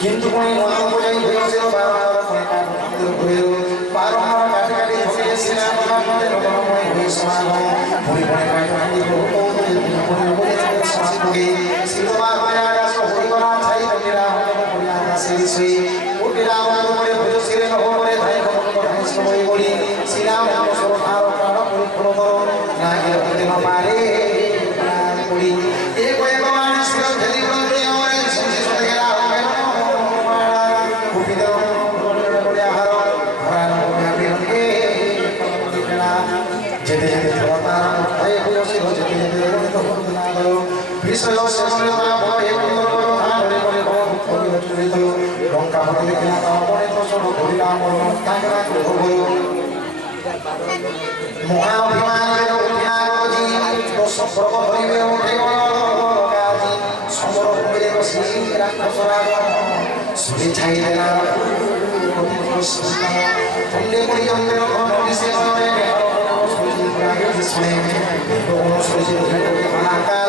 কিন্তু কোন মন বোঝাই হয়েছিল বারবার কাটি কাটি হয়েছিলাম আমাদের মনে হয়েছিল ভুলি ভুলি কাটি কাটি সামনে সিলবার মায়া সহই করা চাই তোরা হলো না সেই ওটিরা আমার করে বুঝিয়ে নেব করে ধাই ধাই সবাই বলি শ্রীরাম সরকার প্রাণ পরিপূর্ণ না গেলে দিন পারে প্রাণ করি এই কয়ে ভগবান শ্রী হরি বলতে আমার সংসিত গেলা হবে কুপিত বলে আহার ভরান হবে কে যেতে যেতে চলতা ভয় হইছে যেতে যেতে তো না গো বিষয় সেবনে না ভয় পুনর ধারে করে ভয় চলিত লঙ্কা হতে কিনা তারপরে তো সব হরিনাম তাঙ্গা করব মহাভিমানের উঠিনাগজি দশপ্রভ হইবে উঠে গাজি সমর হইবে বসি রাক্ষসরাজ সুরে ছাইলে না ঠন্ডে করি জন্মের ঘন দিশে মনে সূর্য প্রাগে শুনে কোনো সূর্য হানাকা